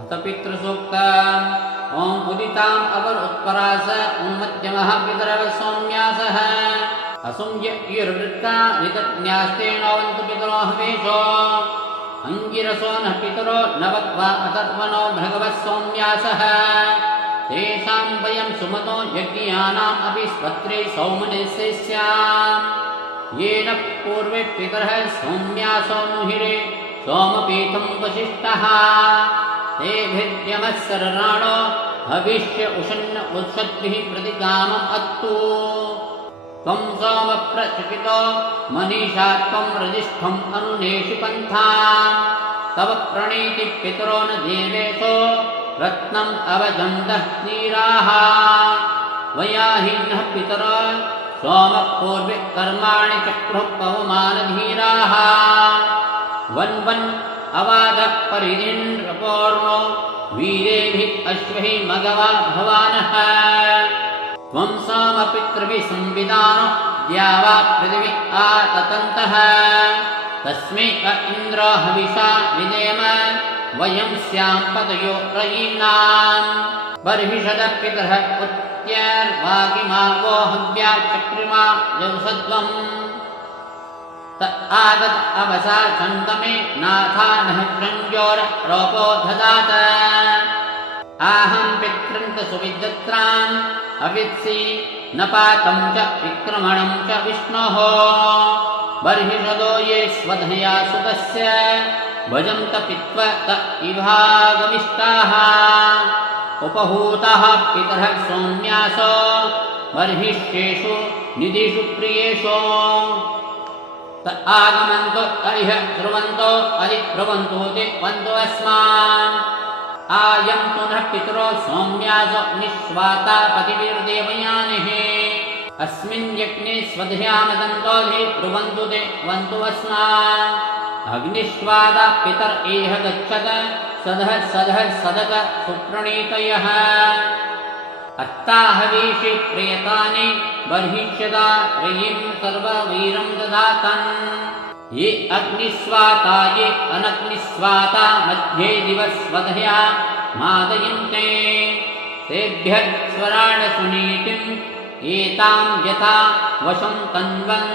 अथ पितृसूक्ता ओं उदिताम् अपर उत्परास उन्मध्यमः पितरः सौम्यासः असुंयर्वृत्ता ऋतज्ञास्तेनोऽवन्तु पितरो हवेशो अङ्गिरसो नः पितरो नवक्वा अतर्वणो भगवः सौम्यासः तेषां वयं सुमतो यज्ञानाम् अपि स्वत्रे सौमनस्य स्याम् येन पूर्वे पितरः सौम्यासो नुहिरे सोमपीठं वसिष्ठः तेभिर्यमः सरराणो हविष्य उषन्न उत्सद्भिः प्रतिकामम् अत्तु त्वं सोमप्रचकितो मनीषा त्वं रजिष्ठम् अनुनेषि पन्था तव प्रणीति पितरो न देवेशो रत्नम् अवजन्दः नीराः वयाहीनः पितरो सोमपूर्वे कर्माणि चक्रुः पवमानधीराः वन्वन् अवादः परिधिन्नृपोर्णो वीरेभिः अश्वैः मघवा भवानः त्वं सोमपितृभिः संविदानो द्यावा पृथिवी आततन्तः तस्मै इन्द्रो हविषा विदेम वयं स्यां पतयो रयीणाम् बर्हिषदः पितरः उत्त्यर्वागिमावो हव्या चक्रिमा जौषध्वम् त आगत अवसा छन्दमे नाथा नः शृञ्जोरोपो दधात आहं पितृं च सुविदत्रान् अवित्सि न पातं च विक्रमणं च विष्णोः बर्हिषदो ये स्वधया सुतस्य भजन्त पित्व त इवागमिष्टाः उपहूतः पितरः सौम्यासो बर्हिष्येषु निधिषु प्रियेषु त आगमन्तो अरिह ध्रुवन्तो अधिध्रुवन्तो ते वन्तो अस्मान् आयन्तु नः पितरो सौम्यासो निःश्वाता पतिभिर्देवयानिः अस्मिन् यज्ञे स्वधयामदन्तो ध्रुवन्तु ते वन्तु अस्मान् अग्निश्वादा पितर एह गच्छत सदः सदत सुप्रणीतयः अत्ताहवीषि प्रियतानि बर्हिष्यदा रयिं सर्ववीरं ददातन् ये अग्निस्वाता ये अनग्निस्वाता मध्ये दिवस्वधया मादयन्ते तेभ्यः स्वराण सुनीतिम् एतां यथा वशं तन्वन्